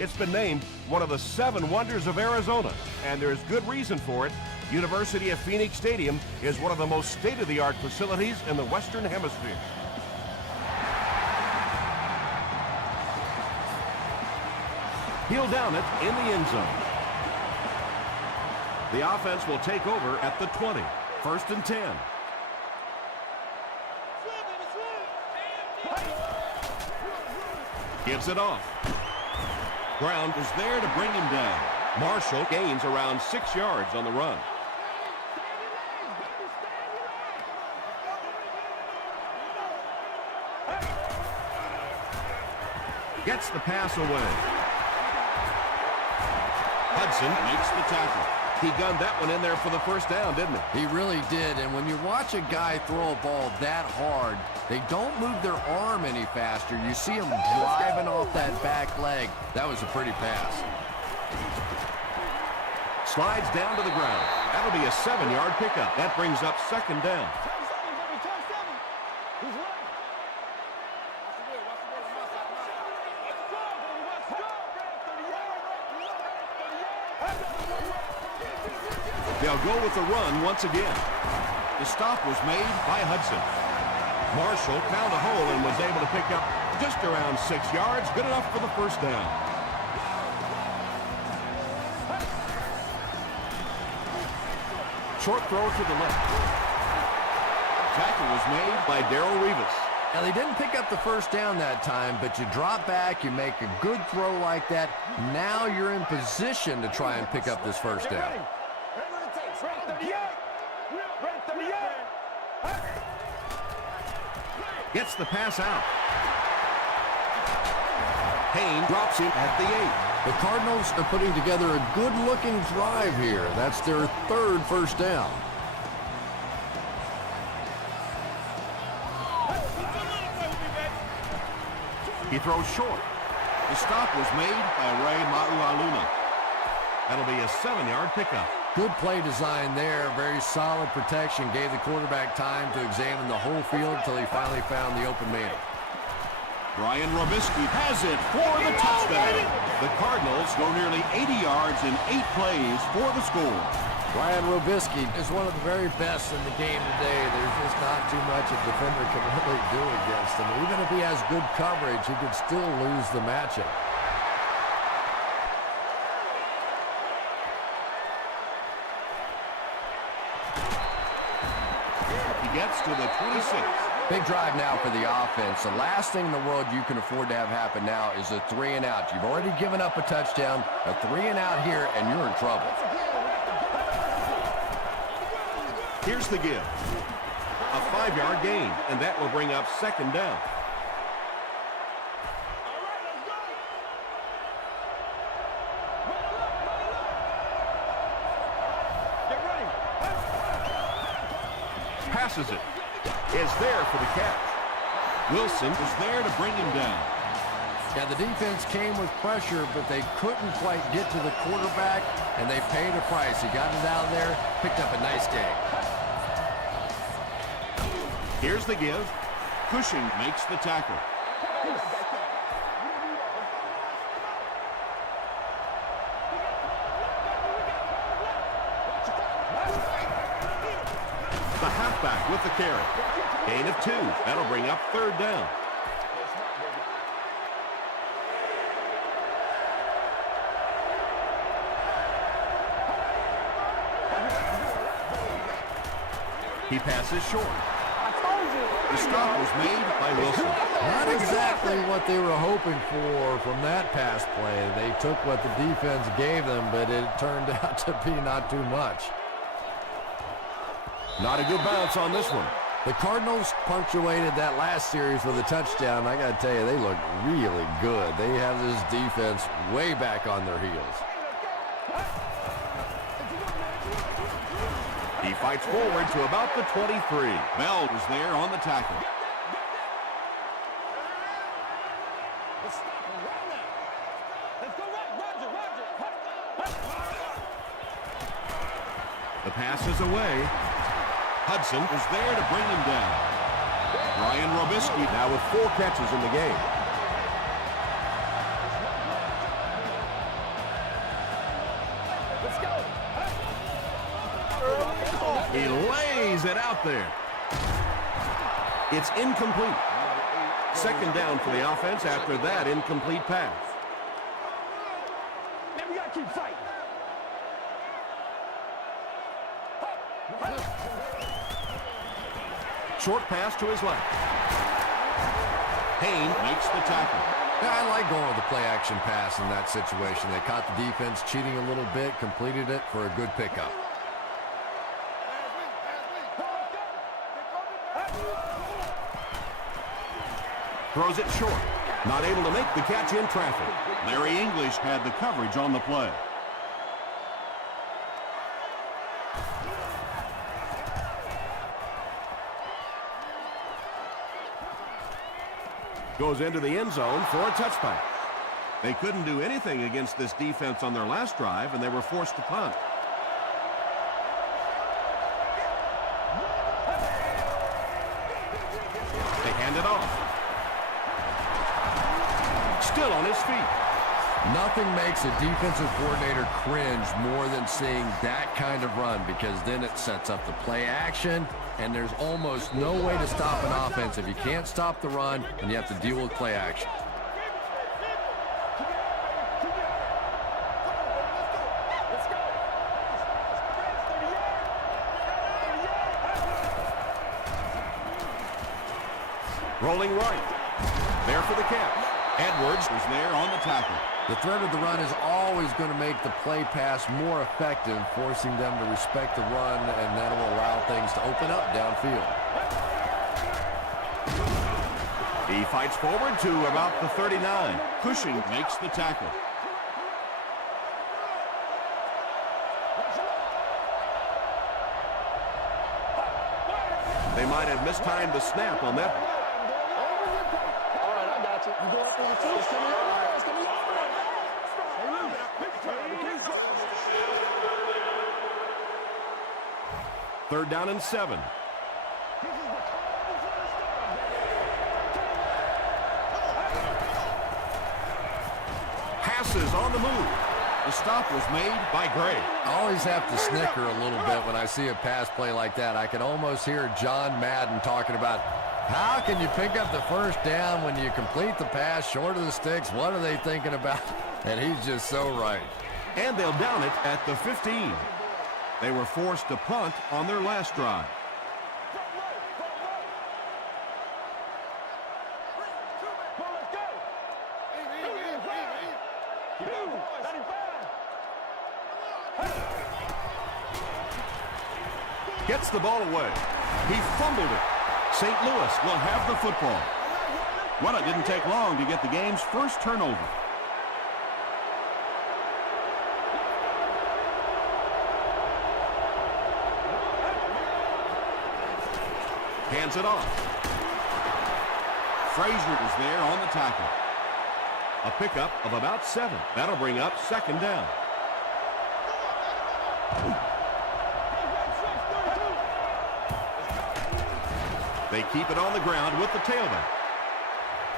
It's been named one of the 7 wonders of Arizona, and there's good reason for it. University of Phoenix Stadium is one of the most state-of-the-art facilities in the Western Hemisphere. He'll down it in the end zone. The offense will take over at the 20. 1st and 10. Gives it off. Brown is there to bring him down. Marshall gains around 6 yards on the run. Gets the pass away. Hudson makes the tackle. He gunned that one in there for the 1st down, didn't he? He really did, and when you watch a guy throw a ball that hard, they don't move their arm any faster. You see him driving off that back leg. That was a pretty pass. Slides down to the ground. That'll be a 7-yard pickup. That brings up 2nd down. They'll go with the run once again. The stop was made by Hudson. Marshall found a hole and was able to pick up just around 6 yards, good enough for the 1st down. Short throw to the left. Tackle was made by Darrell Rivas. Now, they didn't pick up the 1st down that time, but you drop back, you make a good throw like that. Now you're in position to try and pick up this 1st down. Gets the pass out. Payne drops him at the 8. The Cardinals are putting together a good-looking drive here. That's their 3rd 1st down. He throws short. The stop was made by Ray Maualuna. That'll be a 7-yard pickup. Good play design there. Very solid protection. Gave the quarterback time to examine the whole field until he finally found the open man. Brian Robisky has it for the touchdown. The Cardinals go nearly 80 yards in 8 plays for the score. Brian Robisky is one of the very best in the game today. There's just not too much a defender can really do against him. Even if he has good coverage, he could still lose the matchup. Gets to the 26. Big drive now for the offense. The last thing in the world you can afford to have happen now is a 3 and out. You've already given up a touchdown, a 3 and out here, and you're in trouble. Here's the give. A 5-yard gain, and that will bring up 2nd down. Passes it. Is there for the catch. Wilson was there to bring him down. Yeah, the defense came with pressure, but they couldn't quite get to the quarterback, and they paid a price. He got it out there, picked up a nice game. Here's the give. Cushing makes the tackle. The halfback with the carry. Gain of 2. That'll bring up 3rd down. He passes short. The stop was made by Wilson. Not exactly what they were hoping for from that pass play. They took what the defense gave them, but it turned out to be not too much. Not a good bounce on this one. The Cardinals punctuated that last series with a touchdown. I got to tell you, they look really good. They have this defense way back on their heels. He fights forward to about the 23. Bell was there on the tackle. The pass is away. Hudson was there to bring him down. Brian Robisky now with 4 catches in the game. He lays it out there. It's incomplete. Second down for the offense after that incomplete pass. Man, we gotta keep fighting. Short pass to his left. Payne makes the tackle. Yeah, I like going with the play-action pass in that situation. They caught the defense cheating a little bit, completed it for a good pickup. Throws it short. Not able to make the catch in traffic. Larry English had the coverage on the play. Goes into the end zone for a touchback. They couldn't do anything against this defense on their last drive, and they were forced to punt. They hand it off. Still on his feet. Nothing makes a defensive coordinator cringe more than seeing that kind of run, because then it sets up the play action, and there's almost no way to stop an offense if you can't stop the run and you have to deal with play action. Rolling right. There for the catch. Edwards was there on the tackle. The threat of the run is always going to make the play pass more effective, forcing them to respect the run, and that will allow things to open up downfield. He fights forward to about the 39. Cushing makes the tackle. They might have mistimed the snap on that one. All right, I got you. You go up through the two. It's coming your way. It's coming your way. Third down and 7. Passes on the move. The stop was made by Gray. I always have to snicker a little bit when I see a pass play like that. I can almost hear John Madden talking about, how can you pick up the first down when you complete the pass short of the sticks? What are they thinking about? And he's just so right. And they'll down it at the 15. They were forced to punt on their last drive. Gets the ball away. He fumbled it. St. Louis will have the football. Well, it didn't take long to get the game's first turnover. Hands it off. Frazier is there on the tackle. A pickup of about 7. That'll bring up second down. They keep it on the ground with the tailback.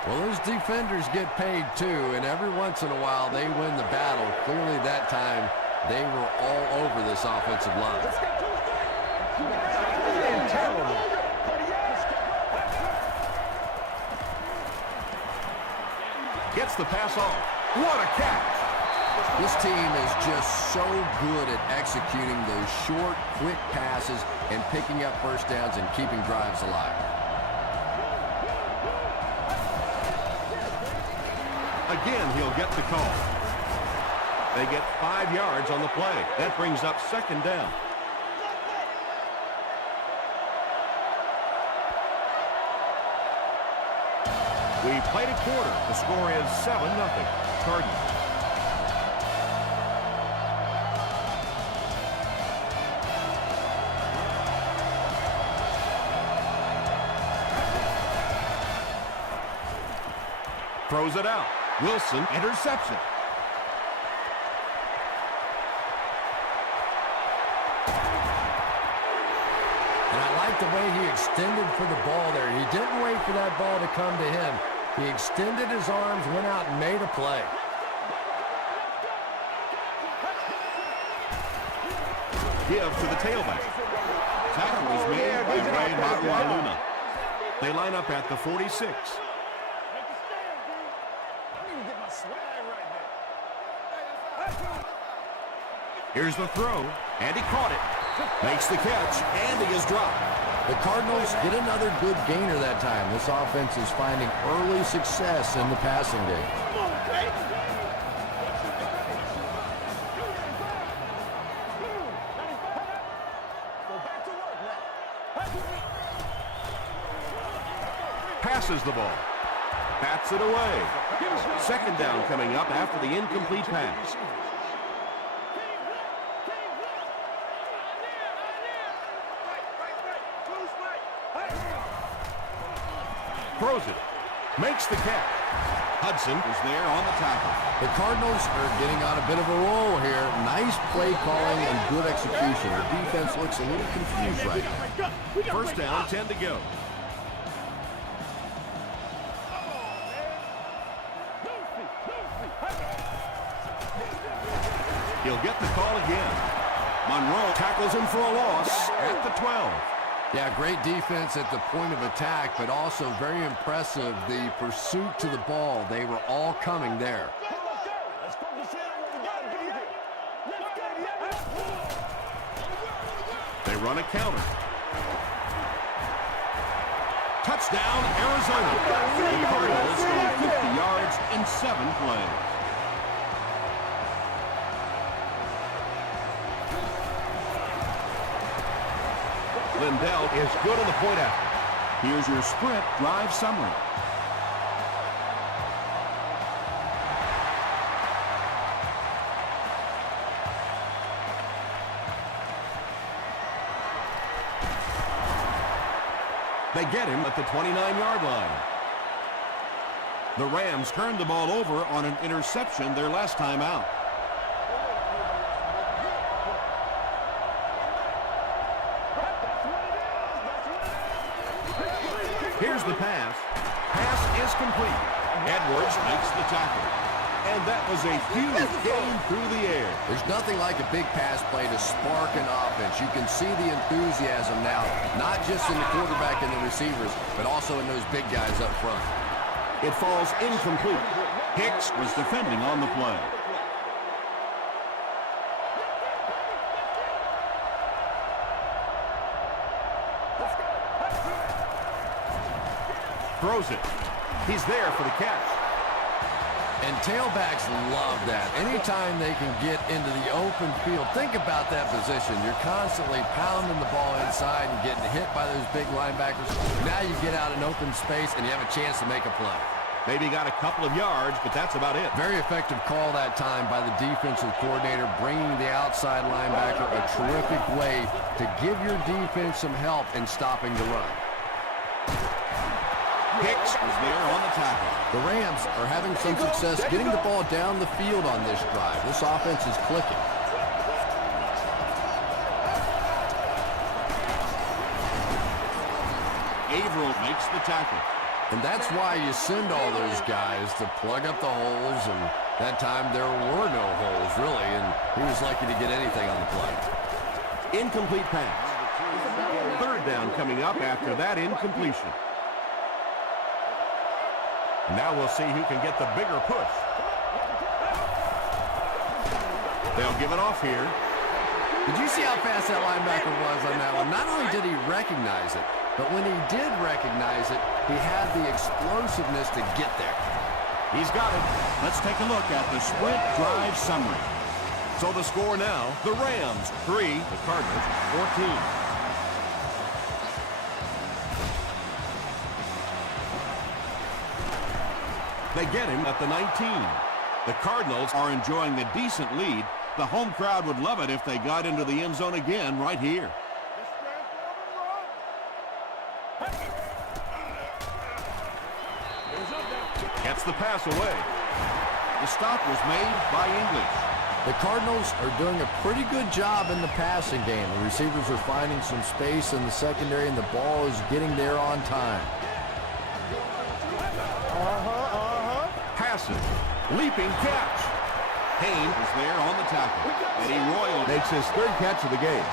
Well, those defenders get paid too, and every once in a while they win the battle. Clearly that time they were all over this offensive line. Gets the pass off. What a catch! This team is just so good at executing those short, quick passes and picking up first downs and keeping drives alive. Again, he'll get the call. They get 5 yards on the play. That brings up second down. We played a quarter. The score is 7-0. Cardinals. Throws it out. Wilson interception. And I like the way he extended for the ball there. He didn't wait for that ball to come to him. He extended his arms, went out and made a play. give to the tailback. Tackle was made by Ray Magualuna. They line up at the 46. Here's the throw, and he caught it. Makes the catch, and he is dropped. The Cardinals get another good gainer that time. This offense is finding early success in the passing game. Passes the ball. Bats it away. Second down coming up after the incomplete pass. Throws it. Makes the catch. Hudson is there on the tackle. The Cardinals are getting on a bit of a roll here. Nice play calling and good execution. The defense looks a little confused right now. First down, 10 to go. He'll get the call again. Monroe tackles him for a loss at the 12. Yeah, great defense at the point of attack, but also very impressive the pursuit to the ball. They were all coming there. They run a counter. Touchdown, Arizona. The Cardinals go 50 yards in 7 plays. Lindell is good on the point after. Here's your sprint drive summary. They get him at the 29-yard line. The Rams turned the ball over on an interception their last time out. Here's the pass. Pass is complete. Edwards makes the tackle. And that was a huge gain through the air. There's nothing like a big pass play to spark an offense. You can see the enthusiasm now, not just in the quarterback and the receivers, but also in those big guys up front. It falls incomplete. Hicks was defending on the play. Throws it. He's there for the catch. And tailbacks love that. Anytime they can get into the open field, think about that position. You're constantly pounding the ball inside and getting hit by those big linebackers. Now you get out in open space and you have a chance to make a play. Maybe got a couple of yards, but that's about it. Very effective call that time by the defensive coordinator, bringing the outside linebacker a terrific way to give your defense some help in stopping the run. Hicks was there on the tackle. The Rams are having some success getting the ball down the field on this drive. This offense is clicking. Averill makes the tackle. And that's why you send all those guys to plug up the holes, and that time there were no holes, really, and he was lucky to get anything on the play. Incomplete pass. Third down coming up after that incompletion. Now we'll see who can get the bigger push. They'll give it off here. Did you see how fast that linebacker was on that one? Not only did he recognize it, but when he did recognize it, he had the explosiveness to get there. He's got it. Let's take a look at the sprint drive summary. So the score now, the Rams 3, the Cardinals 14. They get him at the 19. The Cardinals are enjoying a decent lead. The home crowd would love it if they got into the end zone again right here. Gets the pass away. The stop was made by English. The Cardinals are doing a pretty good job in the passing game. The receivers are finding some space in the secondary, and the ball is getting there on time. Passes. Leaping catch. Haynes is there on the tackle. Eddie Royal makes his third catch of the game.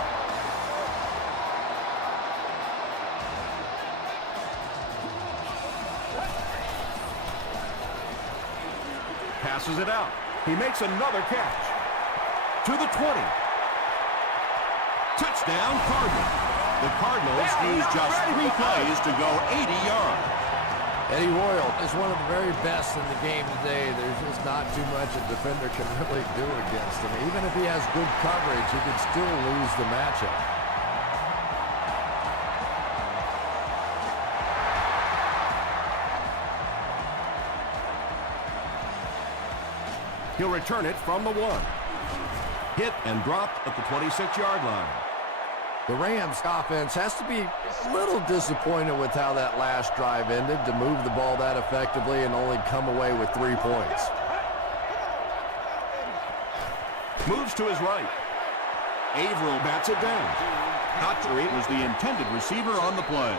Passes it out. He makes another catch. To the 20. Touchdown, Cardinals. The Cardinals use just 3 plays to go 80 yards. Eddie Royal is one of the very best in the game today. There's just not too much a defender can really do against him. Even if he has good coverage, he could still lose the matchup. He'll return it from the 1. Hit and dropped at the 26-yard line. The Rams offense has to be a little disappointed with how that last drive ended to move the ball that effectively and only come away with 3 points. Moves to his right. Averill bats it down. Cotchery was the intended receiver on the play.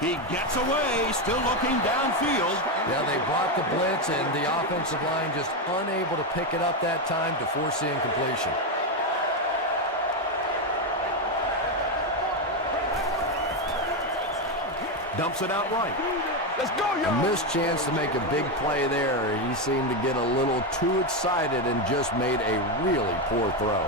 He gets away, still looking downfield. Yeah, they brought the blitz, and the offensive line just unable to pick it up that time to force the incompletion. Dumps it out right. Let's go, yo! A missed chance to make a big play there. He seemed to get a little too excited and just made a really poor throw.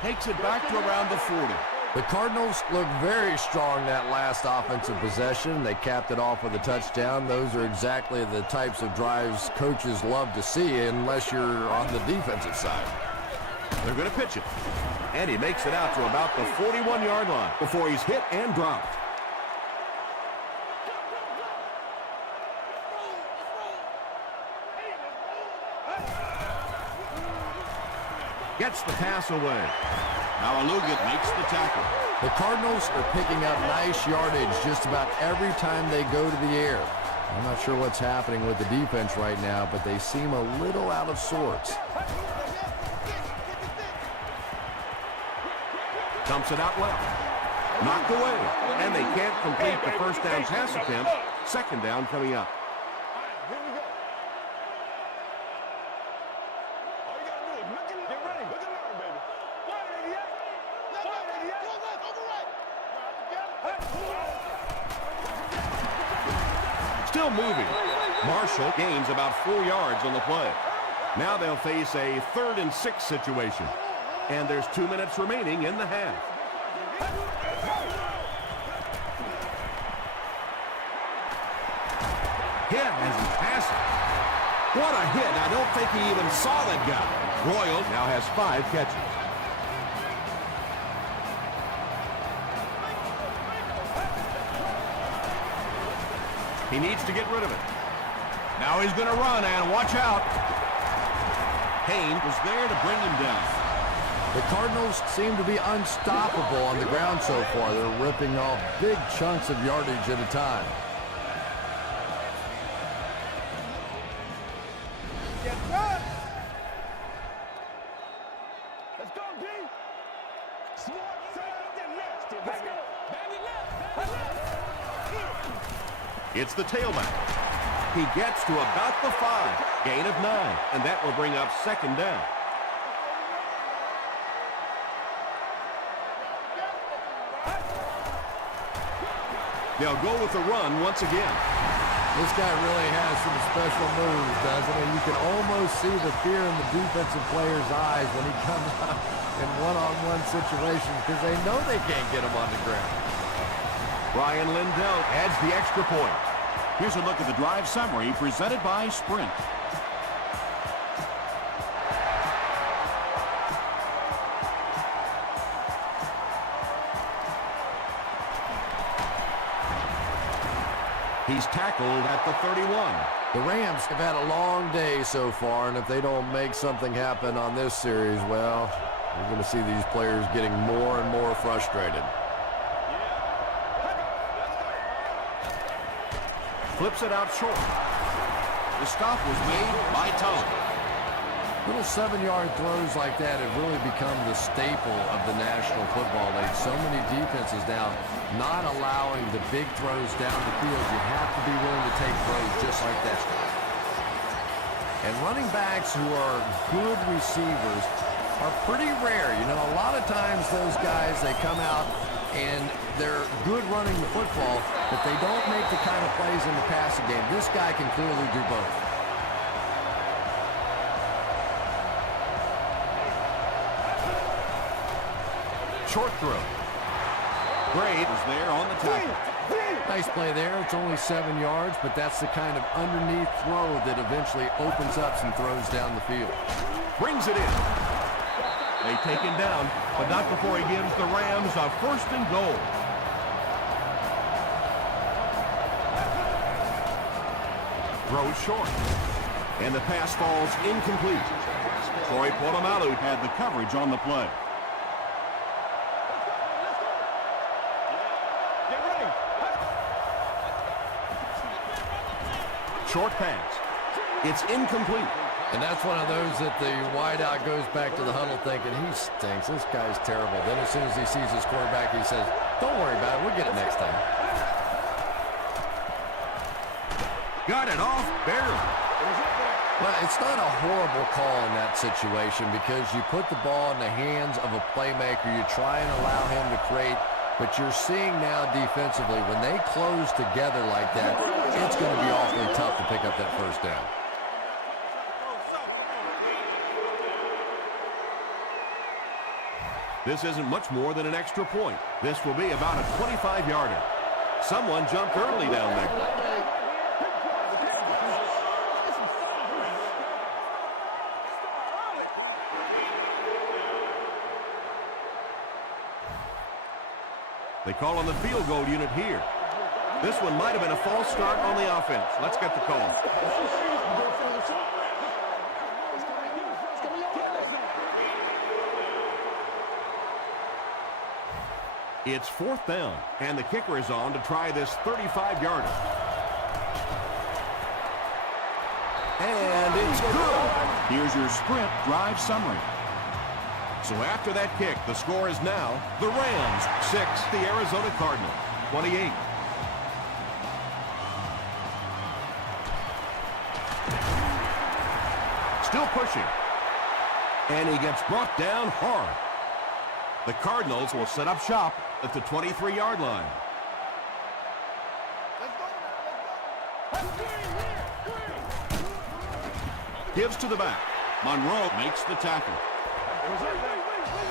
Takes it back to around the 40. The Cardinals looked very strong that last offensive possession. They capped it off with a touchdown. Those are exactly the types of drives coaches love to see unless you're on the defensive side. They're going to pitch it. And he makes it out to about the 41-yard line before he's hit and dropped. Gets the pass away. Now Alugat makes the tackle. The Cardinals are picking up nice yardage just about every time they go to the air. I'm not sure what's happening with the defense right now, but they seem a little out of sorts. Dumps it out well. Knocked away. And they can't complete the first down pass attempt. Second down coming up. Still moving. Marshall gains about 4 yards on the play. Now they'll face a 3rd and 6 situation. And there's 2 minutes remaining in the half. Hit as he passes. What a hit. I don't think he even saw that guy. Royal now has 5 catches. He needs to get rid of it. Now he's going to run, and watch out. Haynes was there to bring him down. The Cardinals seem to be unstoppable on the ground so far. They're ripping off big chunks of yardage at a time. Let's go, D. Smart, sound, and nasty, baby. It's the tailback. He gets to about the 5. Gain of 9. And that will bring up second down. They'll go with the run once again. This guy really has some special moves, doesn't he? You can almost see the fear in the defensive player's eyes when he comes out in one-on-one situations because they know they can't get him on the ground. Ryan Lindell adds the extra point. Here's a look at the drive summary presented by Sprint. He's tackled at the 31. The Rams have had a long day so far, and if they don't make something happen on this series, well, You're going to see these players getting more and more frustrated. Flips it out short. The stop was made by Tom. Little 7-yard throws like that have really become the staple of the National Football League. So many defenses now not allowing the big throws down the field. You have to be willing to take throws just like that. And running backs who are good receivers are pretty rare. You know, a lot of times those guys, they come out and they're good running the football, but they don't make the kind of plays in the passing game. This guy can clearly do both. Short throw. Gray was there on the tackle. Nice play there. It's only 7 yards, but that's the kind of underneath throw that eventually opens up some throws down the field. Brings it in. They take him down, but not before he gives the Rams a 1st and goal. Throws short. And the pass falls incomplete. Troy Polamalu had the coverage on the play. Short pass. It's incomplete. And that's one of those that the wideout goes back to the huddle thinking, he stinks. This guy's terrible. Then as soon as he sees his quarterback, he says, don't worry about it. We'll get it next time. Got it off barely. Well, it's not a horrible call in that situation because you put the ball in the hands of a playmaker. You try and allow him to create. But you're seeing now defensively, when they close together like that, it's going to be awfully tough to pick up that 1st down. This isn't much more than an extra point. This will be about a 25-yarder. Someone jumped early down there. They call on the field goal unit here. This one might have been a false start on the offense. Let's get the call. It's 4th down, and the kicker is on to try this 35-yarder. And it's good. Here's your sprint drive summary. So after that kick, the score is now the Rams 6, the Arizona Cardinals 28. Still pushing. And he gets brought down hard. The Cardinals will set up shop at the 23-yard line. Gives to the back. Monroe makes the tackle.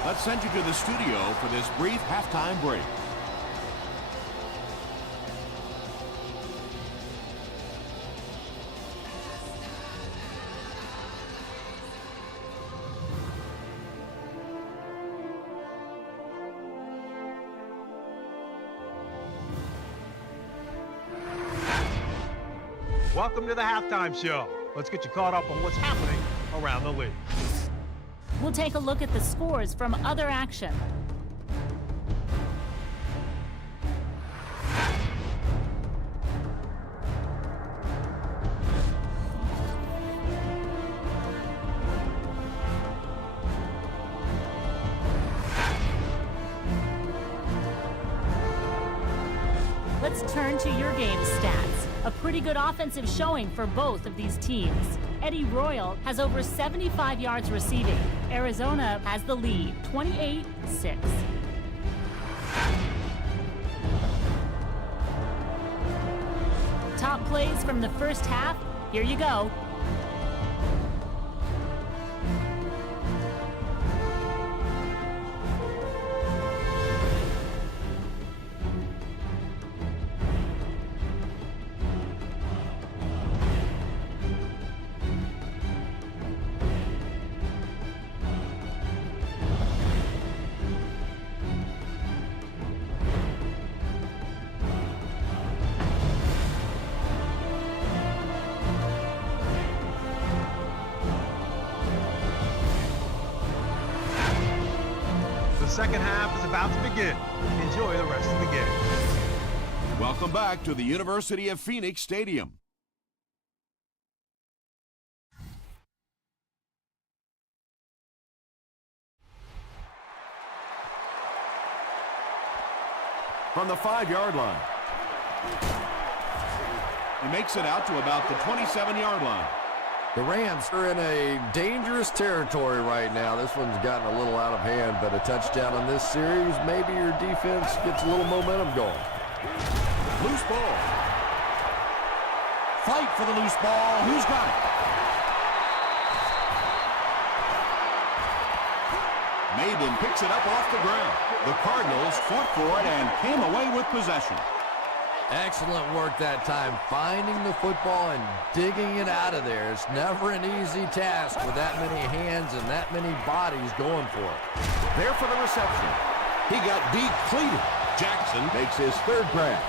Let's send you to the studio for this brief halftime break. Welcome to the halftime show. Let's get you caught up on what's happening around the league. We'll take a look at the scores from other action. Let's turn to your game stats. A pretty good offensive showing for both of these teams. Eddie Royal has over 75 yards receiving. Arizona has the lead, 28-6. Top plays from the first half. Here you go. The second half is about to begin. Enjoy the rest of the game. Welcome back to the University of Phoenix Stadium. From the 5-yard line. He makes it out to about the 27-yard line. The Rams are in a dangerous territory right now. This one's gotten a little out of hand, but a touchdown in this series, maybe your defense gets a little momentum going. Loose ball. Fight for the loose ball. Who's got it? Maben picks it up off the ground. The Cardinals fought for it and came away with possession. Excellent work that time, finding the football and digging it out of there. It's never an easy task with that many hands and that many bodies going for it. There for the reception. He got depleted. Jackson makes his third grab.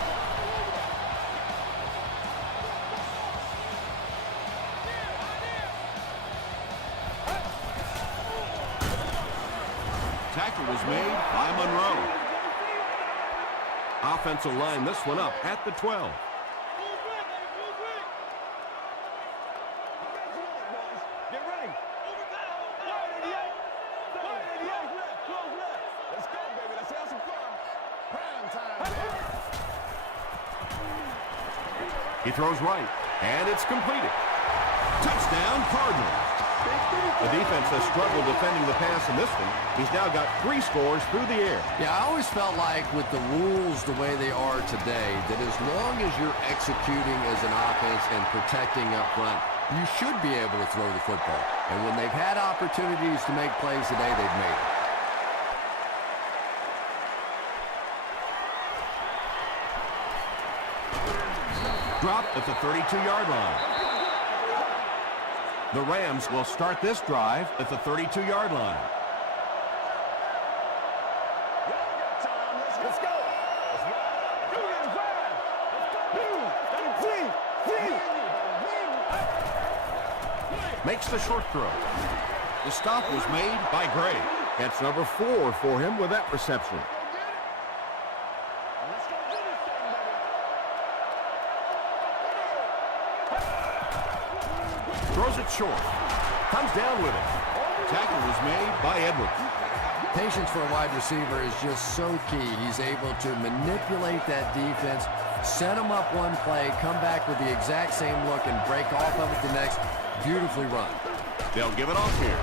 Tackle was made by Monroe. Offensive line this one up at the 12. Get ready. Let's go, baby. Let's have some fun. Prime time. He throws right, and it's completed. Touchdown, Cardinals. The defense has struggled defending the pass in this one. He's now got 3 scores through the air. Yeah, I always felt like with the rules the way they are today, that as long as you're executing as an offense and protecting up front, you should be able to throw the football. And when they've had opportunities to make plays today, they've made it. Dropped at the 32-yard line. The Rams will start this drive at the 32-yard line. Let's go. Makes the short throw. The stop was made by Gray. That's number 4 for him with that reception. Throws it short. Comes down with it. Tackle was made by Edwards. Patience for a wide receiver is just so key. He's able to manipulate that defense, set them up one play, come back with the exact same look, and break off of it the next. Beautifully run. They'll give it off here.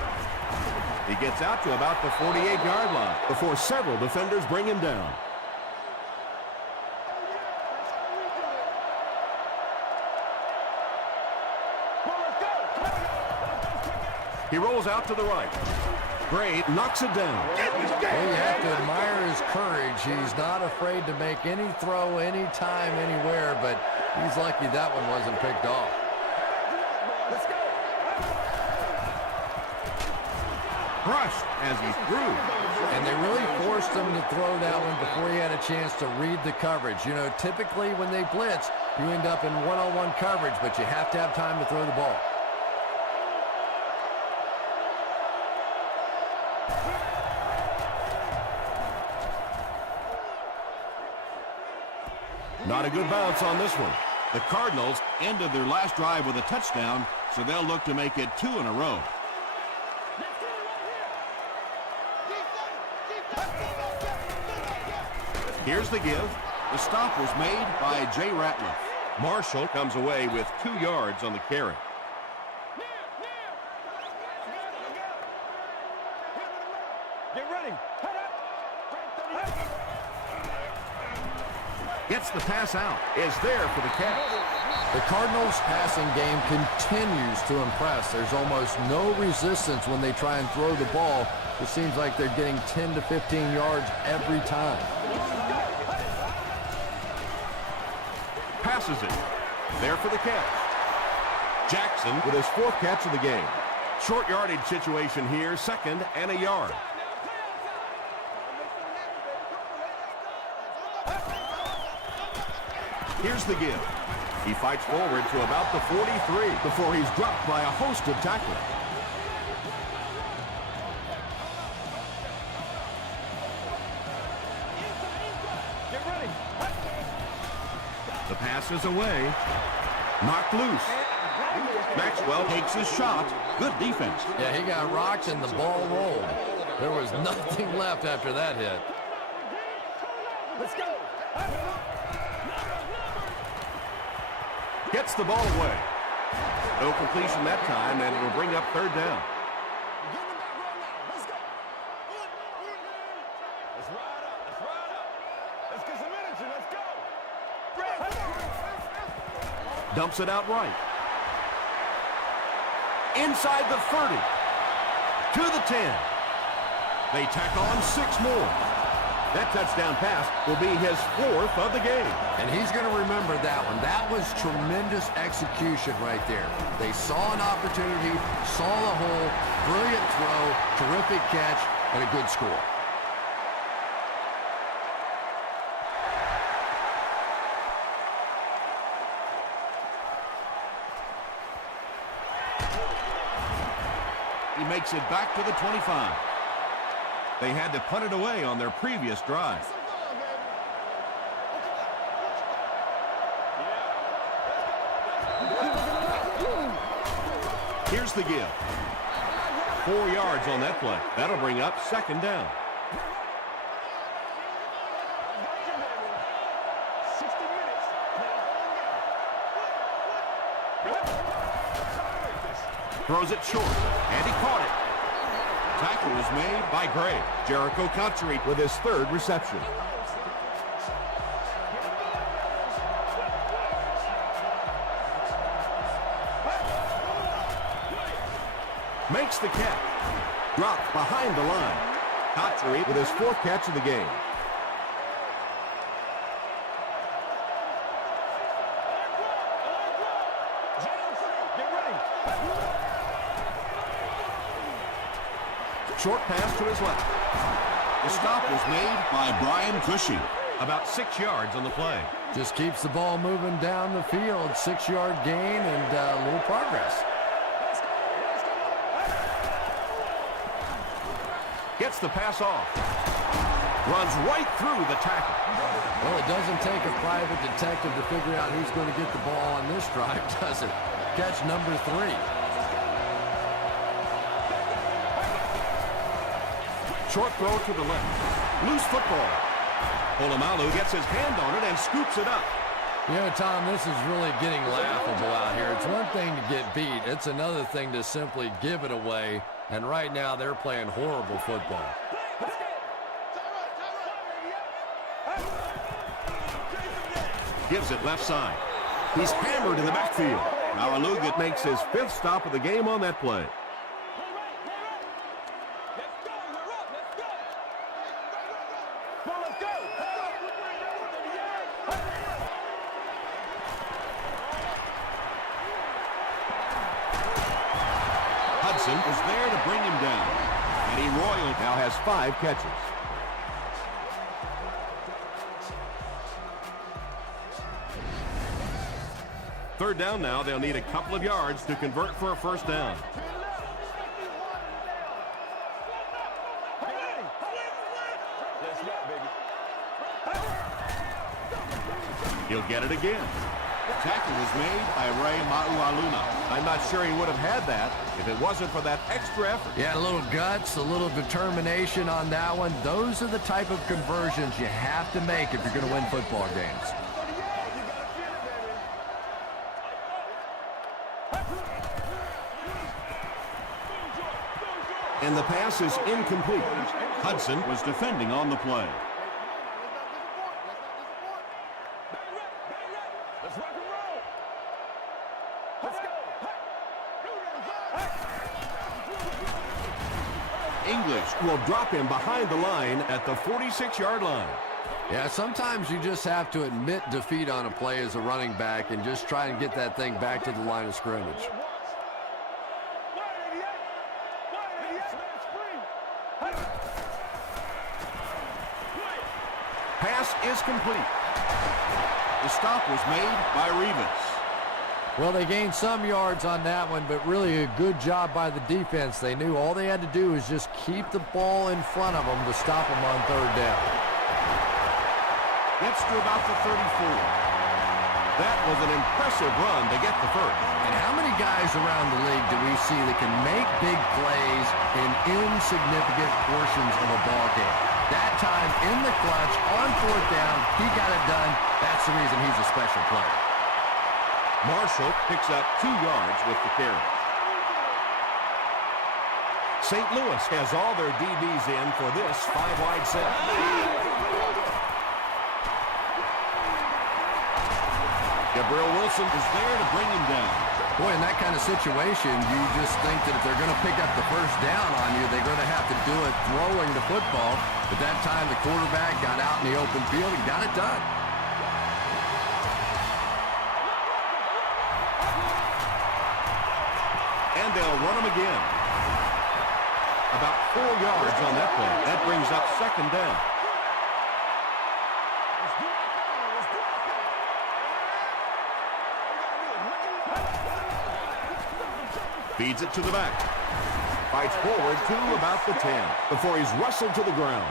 He gets out to about the 48-yard line before several defenders bring him down. He rolls out to the right. Gray knocks it down. Well, you have to admire his courage. He's not afraid to make any throw, anytime, anywhere, but he's lucky that one wasn't picked off. Let's go. Crushed as he threw. And they really forced him to throw that one before he had a chance to read the coverage. You know, typically when they blitz, you end up in one-on-one coverage, but you have to have time to throw the ball. Not a good bounce on this one. The Cardinals ended their last drive with a touchdown, so they'll look to make it 2 in a row. Here's the give. The stop was made by Jay Ratliff. Marshall comes away with 2 yards on the carry. Get ready. Gets the pass out. Is there for the catch. The Cardinals' passing game continues to impress. There's almost no resistance when they try and throw the ball. It seems like they're getting 10 to 15 yards every time. Passes it. There for the catch. Jackson with his 4th catch of the game. Short yardage situation here, 2nd and a yard. Here's the give. He fights forward to about the 43 before he's dropped by a host of tacklers. The pass is away. Knocked loose. Maxwell takes his shot. Good defense. Yeah, he got rocked and the ball rolled. There was nothing left after that hit. Let's go. Gets the ball away. No completion that time, and it will bring up third down. Get in the back right now. Let's go. Let's ride up. Let's ride up. Let's get some energy. Let's go. Dumps it out right. Inside the 30. To the 10. They tack on 6 more. That touchdown pass will be his 4th of the game. And he's going to remember that one. That was tremendous execution right there. They saw an opportunity, saw the hole, brilliant throw, terrific catch, and a good score. He makes it back to the 25. They had to punt it away on their previous drive. Here's the give. 4 yards on that play. That'll bring up second down. Throws it short, and he caught it. Tackle was made by Gray. Jericho Country with his 3rd reception. Makes the catch. Dropped behind the line. Country with his 4th catch of the game. Short pass to his left. The stop was made by Brian Cushing. About 6 yards on the play. Just keeps the ball moving down the field. 6-yard gain and a little progress. Gets the pass off. Runs right through the tackle. Well, it doesn't take a private detective to figure out who's going to get the ball on this drive, does it? Catch number 3. Short throw to the left. Loose football. Polamalu gets his hand on it and scoops it up. You know, Tom, this is really getting laughable out here. It's one thing to get beat. It's another thing to simply give it away. And right now, they're playing horrible football. Gives it left side. He's hammered in the backfield. Malaluga makes his 5th stop of the game on that play. Hudson is there to bring him down. Eddie Royal now has 5 catches. Third down now. They'll need a couple of yards to convert for a first down. He'll get it again. Tackle was made by Ray Maualuna. I'm not sure he would have had that if it wasn't for that extra effort. Yeah, a little guts, a little determination on that one. Those are the type of conversions you have to make if you're going to win football games. And the pass is incomplete. Hudson was defending on the play. English will drop him behind the line at the 46-yard line. Yeah, sometimes you just have to admit defeat on a play as a running back and just try and get that thing back to the line of scrimmage. Pass is complete. The stop was made by Rivas. Well, they gained some yards on that one, but really a good job by the defense. They knew all they had to do was just keep the ball in front of them to stop them on third down. Gets to about the 34. That was an impressive run to get the first. And how many guys around the league do we see that can make big plays in insignificant portions of a ball game? That time in the clutch, on fourth down, he got it done. That's the reason he's a special player. Marshall picks up 2 yards with the carry. St. Louis has all their DBs in for this 5-wide set. Gabriel Wilson is there to bring him down. Boy, in that kind of situation, you just think that if they're going to pick up the first down on you, they're going to have to do it throwing the football. But that time, the quarterback got out in the open field and got it done. And they'll run him again. About 4 yards on that play. That brings up second down. Feeds it to the back. Fights forward to about the 10 before he's wrestled to the ground.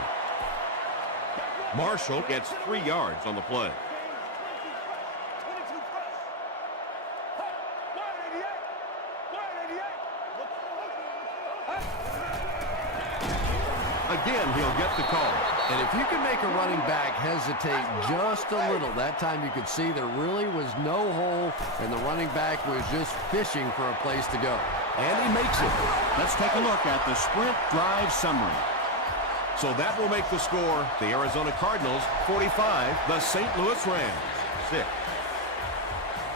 Marshall gets 3 yards on the play. Again, he'll get the call. And if you can make a running back hesitate just a little, that time you could see there really was no hole, and the running back was just fishing for a place to go. And he makes it. Let's take a look at the sprint drive summary. So that will make the score the Arizona Cardinals 45, the St. Louis Rams 6.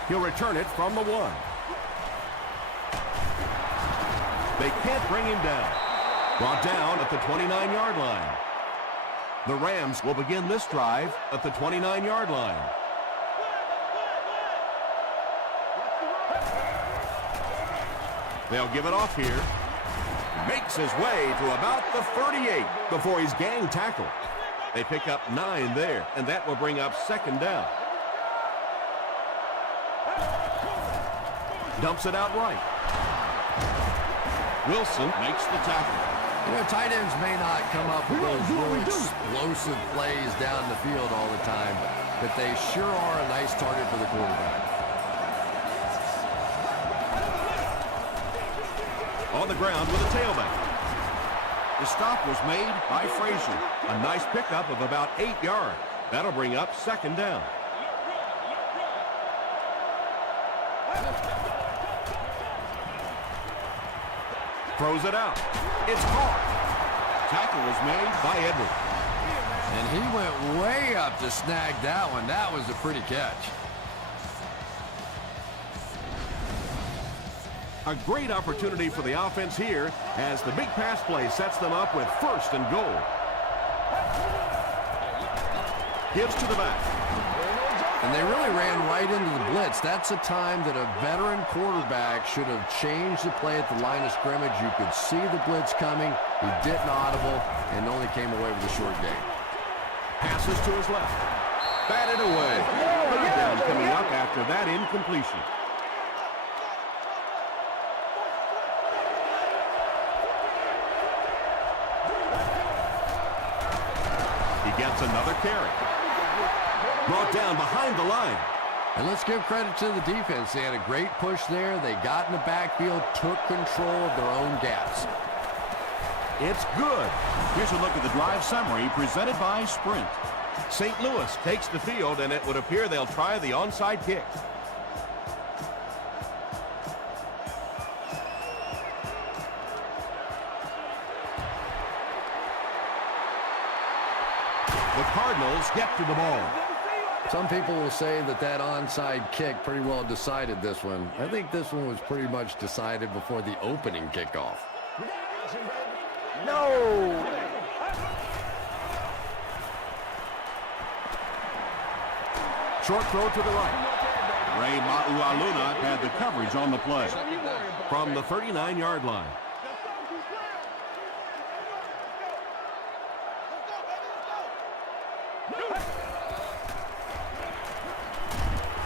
He'll return it from the 1. They can't bring him down. Brought down at the 29-yard line. The Rams will begin this drive at the 29-yard line. They'll give it off here. Makes his way to about the 38 before he's gang tackled. They pick up 9 there, and that will bring up second down. Dumps it out right. Wilson makes the tackle. You know, tight ends may not come up with those really explosive plays down the field all the time, but they sure are a nice target for the quarterback. On the ground with a tailback. The stop was made by Frazier. A nice pickup of about 8 yards. That'll bring up second down. Throws it out. It's caught. Tackle was made by Edwards. And he went way up to snag that one. That was a pretty catch. A great opportunity for the offense here as the big pass play sets them up with first and goal. Gives to the back. And they really ran right into the blitz. That's a time that a veteran quarterback should have changed the play at the line of scrimmage. You could see the blitz coming. He didn't audible and only came away with a short gain. Passes to his left. Batted away. Third down coming up after that incompletion. He gets another carry. Brought down behind the line. And let's give credit to the defense. They had a great push there. They got in the backfield, took control of their own gaps. It's good. Here's a look at the drive summary presented by Sprint. St. Louis takes the field, and it would appear they'll try the onside kick. The Cardinals get to the ball. Some people will say that that onside kick pretty well decided this one. I think this one was pretty much decided before the opening kickoff. No! Short throw to the right. Ray Maualuna had the coverage on the play. From the 39-yard line.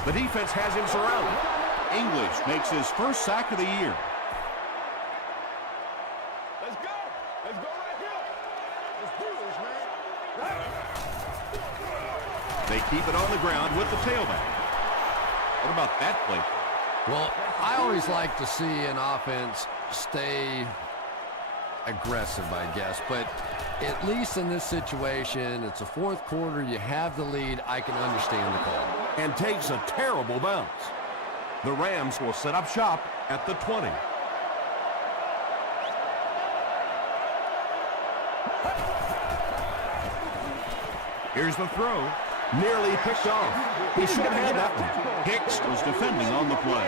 The defense has him surrounded. English makes his first sack of the year. Let's go! Let's go right here! Let's do this, man! They keep it on the ground with the tailback. What about that play? Well, I always like to see an offense stay aggressive, I guess. But at least in this situation, it's a fourth quarter. You have the lead. I can understand the call. And takes a terrible bounce. The Rams will set up shop at the 20. Here's the throw. Nearly picked off. He should have had that one. Hicks was defending on the play.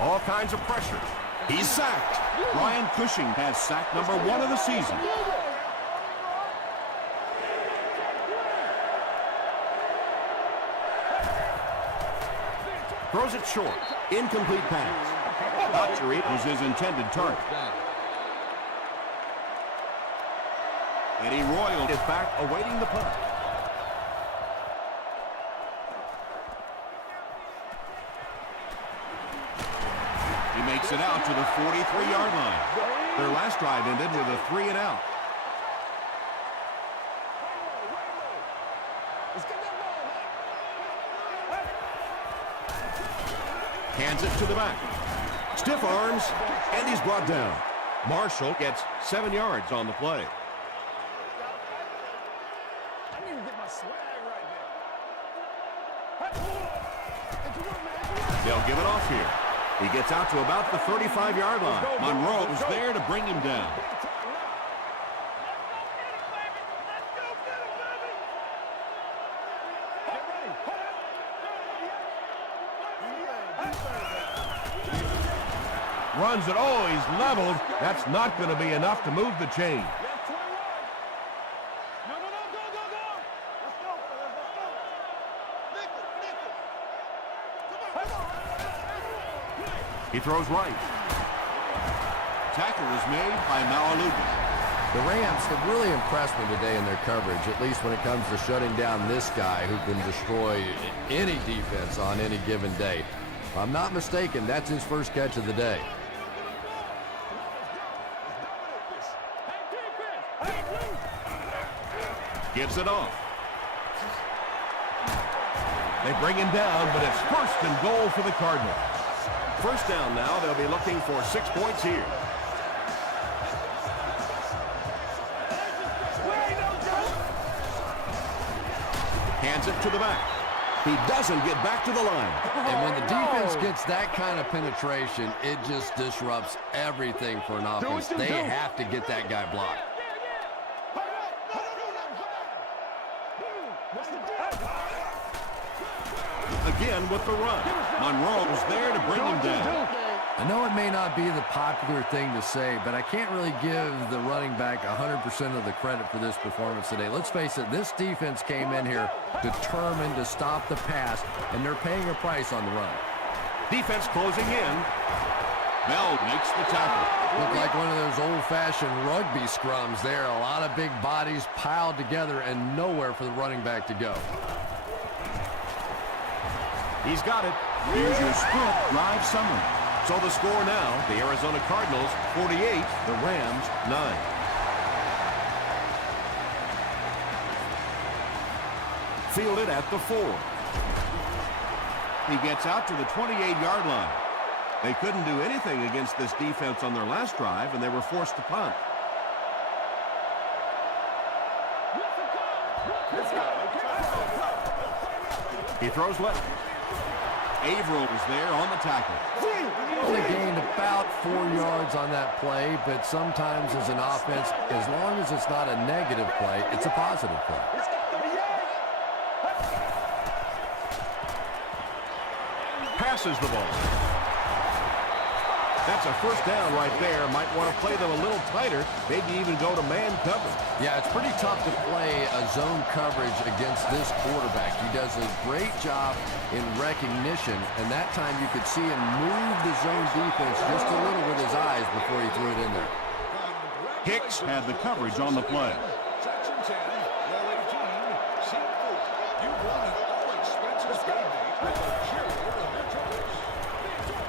All kinds of pressure. He's sacked. Ryan Cushing has sack number 1 of the season. Throws it short. Incomplete pass. Autry was his intended target. Eddie Royal is back awaiting the punt. He makes it out to the 43-yard line. Their last drive ended with a 3-and-out. Hands it to the back. Stiff arms, and he's brought down. Marshall gets 7 yards on the play. I need to get my swag right there. They'll give it off here. He gets out to about the 35-yard line. Monroe is there to bring him down. Runs it. Oh, he's leveled. That's not going to be enough to move the chain. He throws right. Tackle is made by Malaluga. The Rams have really impressed me today in their coverage, at least when it comes to shutting down this guy who can destroy any defense on any given day. If I'm not mistaken, that's his first catch of the day. Gives it off. They bring him down, but it's first and goal for the Cardinals. First down now. They'll be looking for 6 points here. Hands it to the back. He doesn't get back to the line. And when the defense gets that kind of penetration, it just disrupts everything for an offense. They have to get that guy blocked. Again with the run. Monroe was there to bring him down. I know it may not be the popular thing to say, but I can't really give the running back 100% of the credit for this performance today. Let's face it, this defense came in here determined to stop the pass, and they're paying a price on the run. Defense closing in. Bell makes the tackle. Looked like one of those old-fashioned rugby scrums there. A lot of big bodies piled together and nowhere for the running back to go. He's got it. Here's your sprint drive summary. So the score now, the Arizona Cardinals 48, the Rams 9. Fielded at the 4. He gets out to the 28-yard line. They couldn't do anything against this defense on their last drive, and they were forced to punt. He throws left. Averill was there on the tackle. Only gained about 4 yards on that play, but sometimes as an offense, as long as it's not a negative play, it's a positive play. Passes the ball. That's a first down right there. Might want to play them a little tighter, maybe even go to man coverage. Yeah, it's pretty tough to play a zone coverage against this quarterback. He does a great job in recognition, and that time you could see him move the zone defense just a little with his eyes before he threw it in there. Hicks had the coverage on the play.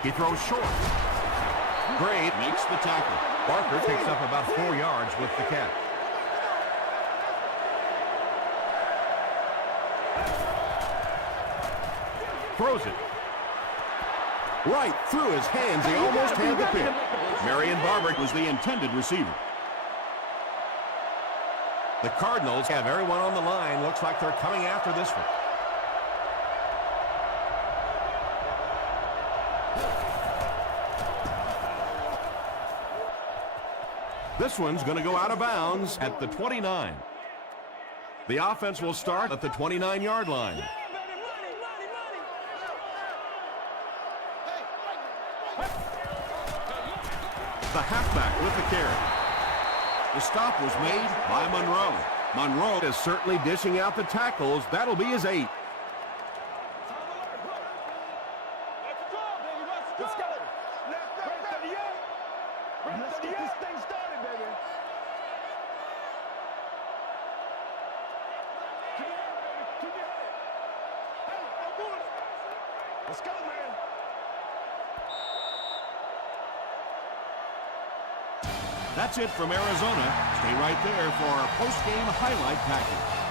He throws short. Gray makes the tackle. Barker picks up about 4 yards with the catch. Throws it. Right through his hands. He almost had the pick. Marion Barber was the intended receiver. The Cardinals have everyone on the line. Looks like they're coming after this one. This one's going to go out of bounds at the 29. The offense will start at the 29-yard line. The halfback with the carry. The stop was made by Monroe. Monroe is certainly dishing out the tackles. That'll be his 8th. Let's get this thing started, baby. Keep your head. Hey, I'm moving. Let's go, man. That's it from Arizona. Stay right there for our post-game highlight package.